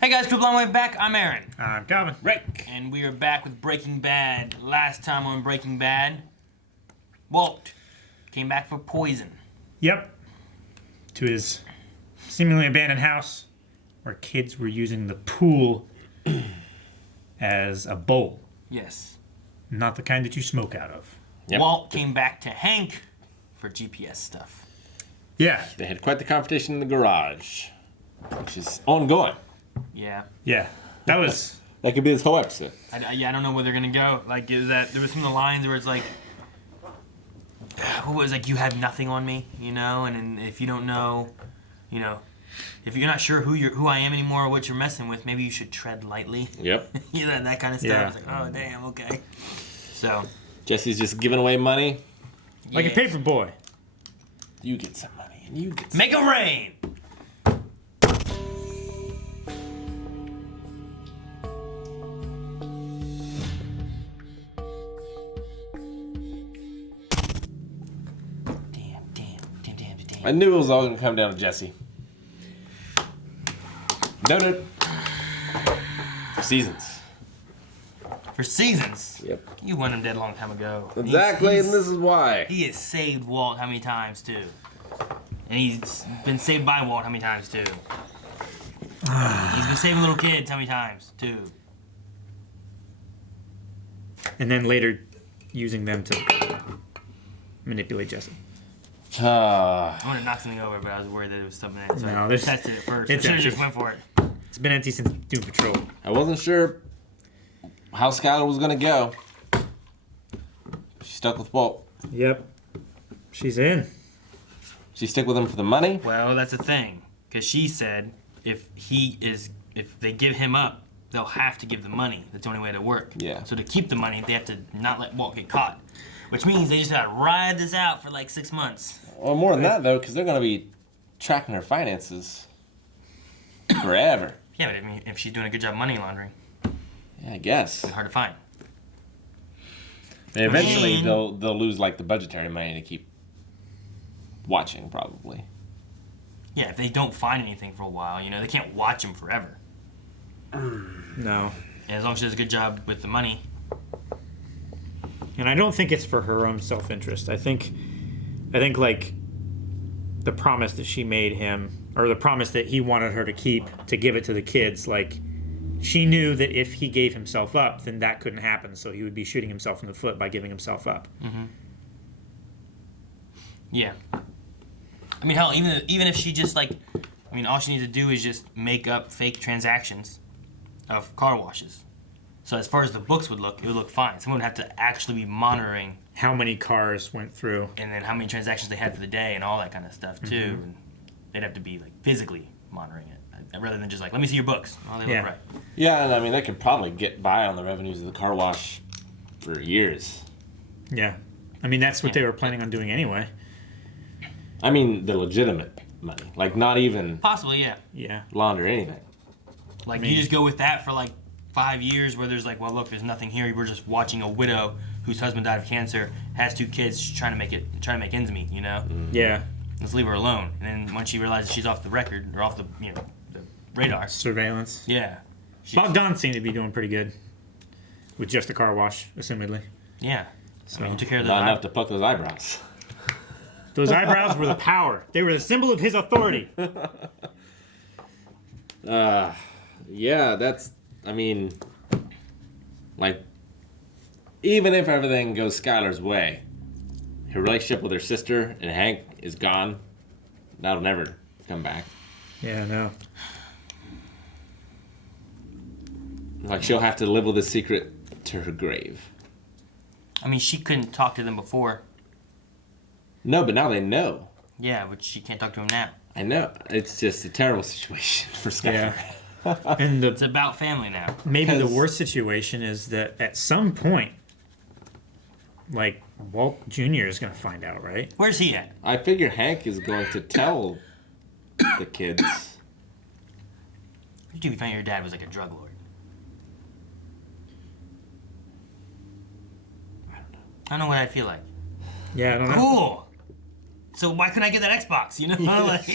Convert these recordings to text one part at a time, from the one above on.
Hey guys, Crew Long Way back. I'm Aaron. I'm Calvin. Rick. And we are back with Breaking Bad. Last time on Breaking Bad, Walt came back for poison. Yep. To his seemingly abandoned house where kids were using the pool as a bowl. Yes. Not the kind that you smoke out of. Yep. Walt came back to Hank for GPS stuff. Yeah. They had quite the competition in the garage, which is ongoing. Yeah. Yeah. That was... That could be this whole episode. I don't know where they're going to go. Like, is that there was some of the lines where it's like, who was like, you have nothing on me, you know? And if you don't know, you know, if you're not sure who I am anymore or what you're messing with, maybe you should tread lightly. Yep. You know, that kind of stuff. Yeah. It's like, oh, damn, okay. So. Jesse's just giving away money. like a paper boy. You get some money, and you get some. Make it rain! Damn. I knew it was all going to come down to Jesse. Noted. For seasons. For seasons? Yep. You want him dead a long time ago. Exactly, and this is why. He has saved Walt how many times, too? And he's been saved by Walt how many times, too? He's been saving little kids how many times, too? And then later using them to manipulate Jesse. I wanted to knock something over, but I was worried that it was something in it, so No, I there's- tested it first. it's I should have empty. just went for it. It's been empty since Doom Patrol. I wasn't sure how Skylar was going to go. She stuck with Walt. Yep. She's in. She stick with him for the money. Well, that's the thing. Because she said if they give him up, they'll have to give the money. That's the only way to work. Yeah. So to keep the money, they have to not let Walt get caught. Which means they just gotta ride this out for like 6 months. Well, more than that, though, because they're going to be tracking her finances forever. Yeah, but I mean, if she's doing a good job money laundering, Yeah, I guess. it's hard to find. And eventually, And- they'll lose like the budgetary money to keep watching, probably. Yeah, if they don't find anything for a while, you know, they can't watch him forever. No. And as long as she does a good job with the money. And I don't think it's for her own self-interest. I think like the promise that she made him, or the promise that he wanted her to keep to give it to the kids, like she knew that if he gave himself up, then that couldn't happen. So he would be shooting himself in the foot by giving himself up. Mm-hmm. Yeah. I mean, hell, even if she just like, I mean, all she needs to do is just make up fake transactions of car washes. So as far as the books would look, it would look fine. Someone would have to actually be monitoring How many cars went through? and then how many transactions they had for the day and all that kind of stuff too. Mm-hmm. And they'd have to be like physically monitoring it rather than just like, let me see your books. Oh, they Yeah. look right. Yeah, and I mean, they could probably get by on the revenues of the car wash for years. Yeah. I mean, that's what they were planning on doing anyway. I mean, the legitimate money. Like, not even Possibly, yeah. Yeah. launder anything. Like, I mean- you just go with that for like 5 years where there's like, well, look, there's nothing here. We're just watching a widow whose husband died of cancer, has 2 kids, trying to make ends meet, you know? Yeah. Let's leave her alone. And then once she realizes she's off the record, or off the, you know, the radar, Surveillance. yeah. Bogdan seemed to be doing pretty good with just the car wash, assumedly. Yeah. So I mean, he took care of those Not enough to pluck those eyebrows. those eyebrows were the power. They were the symbol of his authority. Yeah, that's, I mean, like, even if everything goes Skylar's way, her relationship with her sister and Hank is gone. That'll never come back. Yeah, no. Like, she'll have to live with this secret to her grave. I mean, she couldn't talk to them before. No, but now they know. Yeah, but she can't talk to him now. I know. It's just a terrible situation for Skylar. Yeah. And It's about family now. maybe the 'Cause- worst situation is that at some point, like, Walt Jr. is going to find out, right? Where's he at? I figure Hank is going to tell the kids. Did you find your dad was like a drug lord? I don't know what I feel like. Yeah, I don't know. Cool. So why couldn't I get that Xbox? You know, like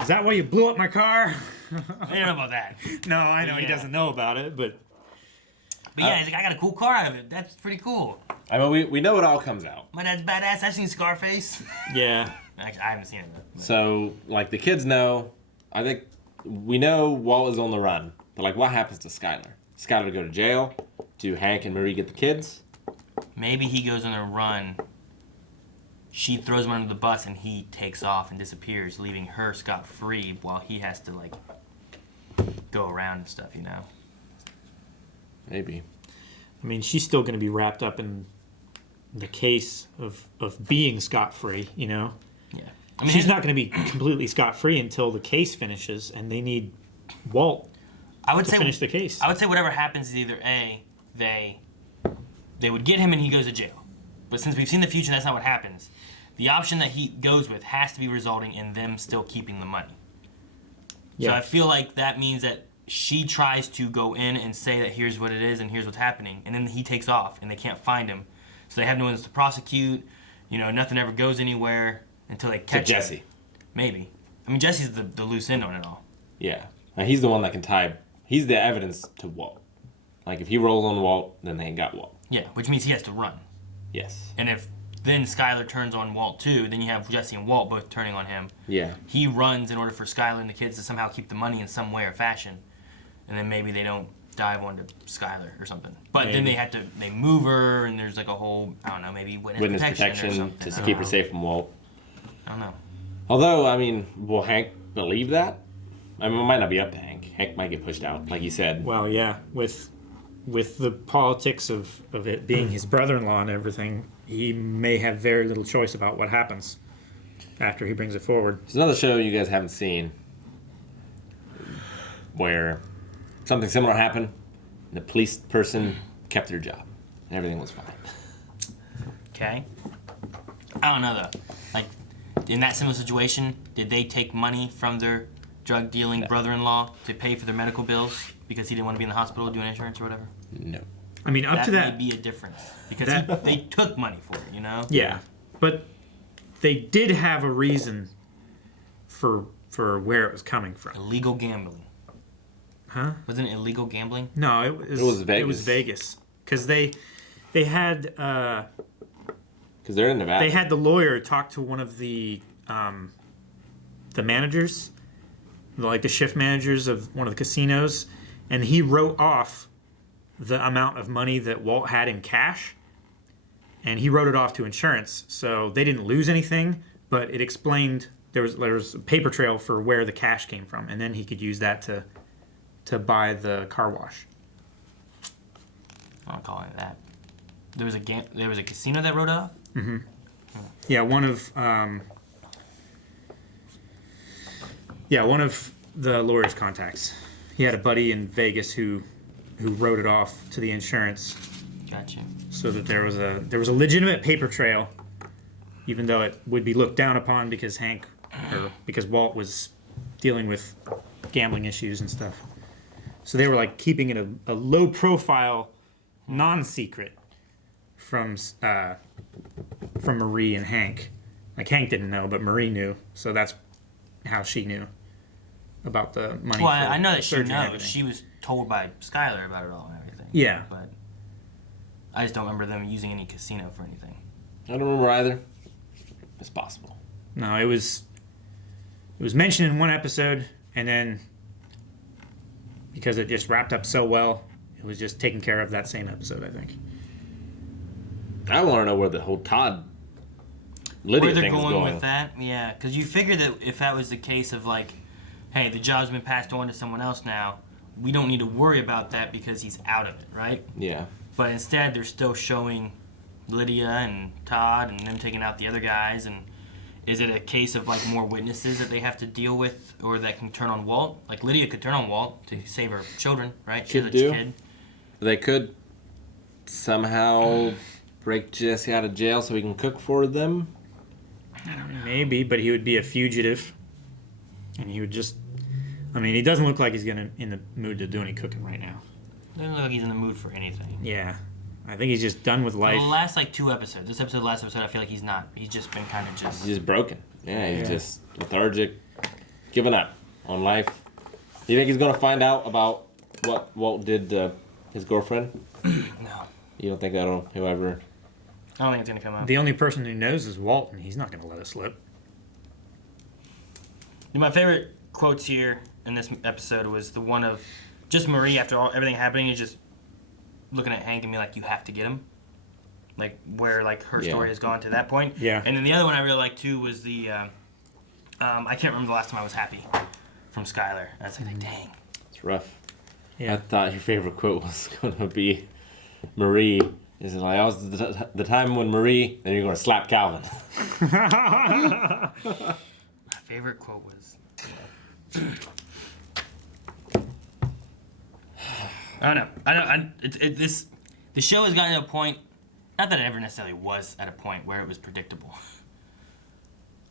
Is that why you blew up my car? I don't know about that. No, I know he Yeah. doesn't know about it, but But yeah, he's like, I got a cool car out of it. That's pretty cool. I mean, we know it all comes out. My dad's badass. I've seen Scarface. yeah. Actually, I haven't seen it though. So, like, the kids know. I think we know Walt is on the run. But, like, what happens to Skylar? Skylar go to jail? Do Hank and Marie get the kids? Maybe he goes on a run. She throws him under the bus and he takes off and disappears, leaving her scot-free while he has to, like, go around and stuff, you know? Maybe. I mean, she's still going to be wrapped up in the case of being scot-free, you know? Yeah. I mean, She's not going to be completely scot-free until the case finishes, and they need Walt I would to say finish the case. I would say whatever happens is either A, they would get him and he goes to jail. But since we've seen the future and that's not what happens, the option that he goes with has to be resulting in them still keeping the money. So Yeah. I feel like that means that she tries to go in and say that here's what it is and here's what's happening, and then he takes off and they can't find him. So they have no one to prosecute. You know, nothing ever goes anywhere until they catch him. Jesse. Maybe. I mean, Jesse's the loose end on it all. Yeah. And he's the one that can tie. He's the evidence to Walt. Like, if he rolls on Walt, then they ain't got Walt. Yeah, which means he has to run. Yes. And if then Skylar turns on Walt too, then you have Jesse and Walt both turning on him. Yeah. He runs in order for Skylar and the kids to somehow keep the money in some way or fashion. And then maybe they don't dive onto Skylar or something. But then Maybe. they move her and there's like a whole, I don't know, maybe witness protection or protection something. to I keep don't her safe from Walt. I don't know. Although, I mean, will Hank believe that? I mean, it might not be up to Hank. Hank might get pushed out, like you said. Well, yeah, with the politics of it being his brother-in-law and everything, he may have very little choice about what happens after he brings it forward. There's another show you guys haven't seen where something similar happened. And the police person kept their job. And everything was fine. Okay. I don't know though. Like, in that similar situation, did they take money from their drug dealing brother-in-law to pay for their medical bills because he didn't want to be in the hospital doing insurance or whatever? No. I mean, up to that, may be a difference because that- they took money for it, you know? yeah, but they did have a reason for where it was coming from. Illegal gambling. Huh? Wasn't it illegal gambling? No, it was Vegas. It was Vegas because they had Because they're in Nevada. they had the lawyer talk to one of the managers, like the shift managers of one of the casinos, and he wrote off the amount of money that Walt had in cash, and he wrote it off to insurance. So they didn't lose anything, but it explained there was a paper trail for where the cash came from, and then he could use that to buy the car wash. I don't call it that. There was a casino that wrote it off? Yeah, one of the lawyer's contacts. He had a buddy in Vegas who wrote it off to the insurance, Gotcha. so that there was a legitimate paper trail, even though it would be looked down upon because because Walt was dealing with gambling issues and stuff. So they were like keeping it a low profile, non-secret from Marie and Hank. Like Hank didn't know, but Marie knew, so that's how she knew about the money. Well, for I know that she surgery and knows. everything. She was told by Skylar about it all and everything. Yeah. But I just don't remember them using any casino for anything. I don't remember either. It's possible. No, it was mentioned in one episode, and then because it just wrapped up so well, it was just taken care of that same episode, I think. I want to know where the whole Todd Where Lydia they're thing is going going. with that, yeah, because you figure that if that was the case of like, hey, the job's been passed on to someone else now, we don't need to worry about that because he's out of it, right? Yeah. But instead, they're still showing Lydia and Todd and them taking out the other guys. And is it a case of like more witnesses that they have to deal with, or that can turn on Walt? Like Lydia could turn on Walt to save her children, right? She has a Could do. kid. They could somehow break Jesse out of jail so he can cook for them. Maybe, but he would be a fugitive, and he would just. I mean, he doesn't look like he's in the mood to do any cooking right now. Doesn't look like he's in the mood for anything. Yeah, I think he's just done with life. The last like 2 episodes, this episode, last episode, I feel like he's not. He's just been kind of just. He's just broken. Yeah, he's Yeah. just lethargic. given up on life. Do you think he's gonna find out about what Walt did to his girlfriend? No. You don't think he'll ever? I don't think it's gonna come out. The only person who knows is Walt, and he's not going to let it slip. My favorite quotes here in this episode was the one of just Marie after everything happening is just looking at Hank and be like, "You have to get him." Like where like her story has gone to that point. Yeah. And then the other one I really liked too was the I can't remember the last time I was happy from Skylar. I was like, dang. It's rough. Yeah. I thought your favorite quote was gonna be Marie. Is it like, I was the time when Marie, then you're gonna slap Calvin. My favorite quote was. I don't know. The show has gotten to a point. Not that it ever necessarily was at a point where it was predictable,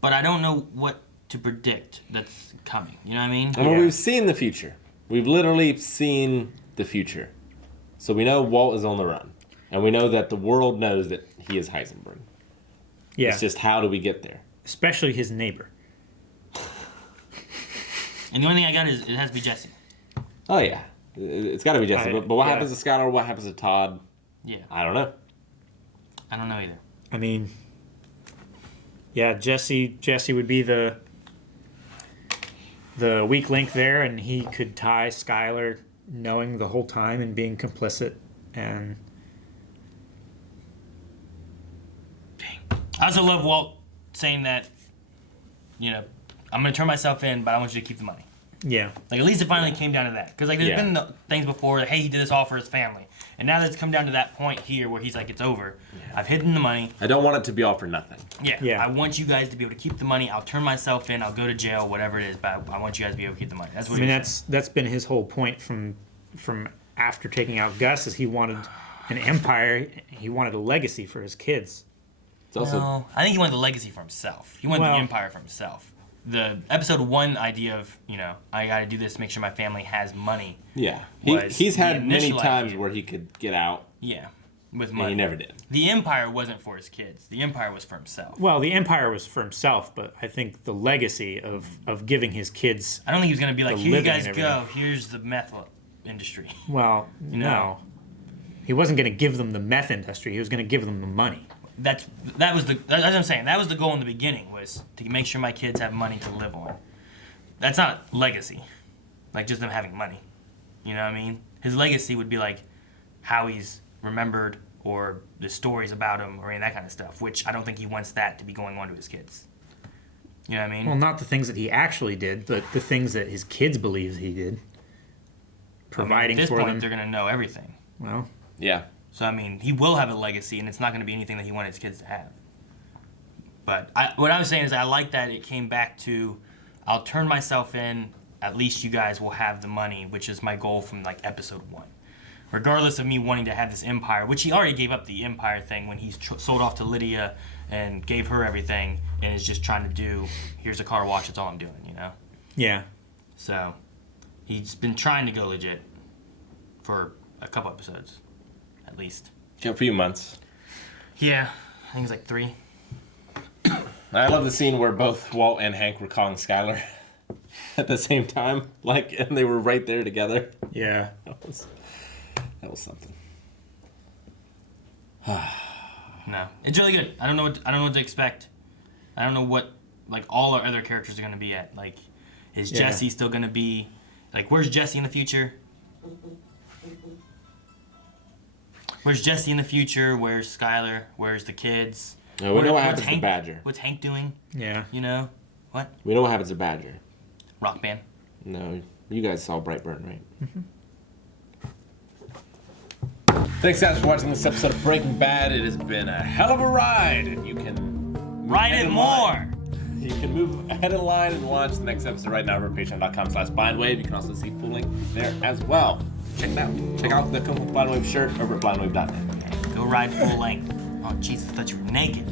but I don't know what to predict that's coming. You know what I mean? I mean, we've seen the future. We've literally seen the future. So we know Walt is on the run. And we know that the world knows that he is Heisenberg. Yeah. It's just how do we get there? Especially his neighbor. And the only thing I got is it has to be Jesse. Oh, yeah. It's got to be Jesse. But what happens to Skylar? What happens to Todd? Yeah. I don't know. I don't know either. I mean, yeah, Jesse would be the weak link there, and he could tie Skylar knowing the whole time and being complicit. And I also love Walt saying that, you know, I'm going to turn myself in, but I want you to keep the money. yeah, Like, at least it finally came down to that. Because, like, there's been things before, like, hey, he did this all for his family. And now that it's come down to that point here where he's like, it's over. Yeah. I've hidden the money. I don't want it to be all for nothing. Yeah. I want you guys to be able to keep the money. I'll turn myself in. I'll go to jail, whatever it is. But I want you guys to be able to keep the money. That's what I mean that's been his whole point from after taking out Gus is he wanted an empire. He wanted a legacy for his kids. It's also No, I think he wanted the legacy for himself. He wanted the empire for himself. The episode 1 idea of, you know, I got to do this to make sure my family has money. yeah. He's had many initial times idea. where he could get out, Yeah, with and money. he never did. The empire wasn't for his kids. The empire was for himself. Well, the empire was for himself, but I think the legacy of giving his kids. I don't think he was going to be like, The here you living guys and go. everything. Here's the meth industry. Well, know? no, he wasn't going to give them the meth industry. He was going to give them the money. That's what I'm saying. That was the goal in the beginning, was to make sure my kids have money to live on. That's not legacy, like just them having money. You know what I mean? His legacy would be like how he's remembered or the stories about him or any of that kind of stuff, which I don't think he wants that to be going on to his kids. You know what I mean? Well, not the things that he actually did, but the things that his kids believe he did. Providing at this for point, them. they're going to know everything. Well, Yeah. So, I mean, he will have a legacy, and it's not going to be anything that he wanted his kids to have. But what I was saying is I like that it came back to, I'll turn myself in, at least you guys will have the money, which is my goal from, like, episode 1. Regardless of me wanting to have this empire, which he already gave up the empire thing when he's sold off to Lydia and gave her everything and is just trying to do, here's a car wash, that's all I'm doing, you know? yeah. So, he's been trying to go legit for a couple episodes, at least. A few months. Yeah, I think it's like 3. I love the scene where both Walt and Hank were calling Skylar at the same time, like, and they were right there together. Yeah. That was something. No, it's really good. I don't know what to expect. I don't know what like all our other characters are gonna be at. Like, is Jesse still gonna be like? Where's Jesse in the future? Where's Jesse in the future? Where's Skylar? Where's the kids? No, we know what happens Hank, to Badger. What's Hank doing? Yeah. You know what? We know what happens to Badger. Rock band. No, you guys saw Brightburn, right? Mm-hmm. Thanks, guys, for watching this episode of Breaking Bad. It has been a hell of a ride, and you can Ride it more. You can move ahead in line and watch the next episode right now over at patreon.com/blindwave. You can also see full link there as well. Check it out. Check out the Kung Fu Blind Wave shirt over at blindwave.net. Go ride full length. Oh Jesus, I thought you were naked.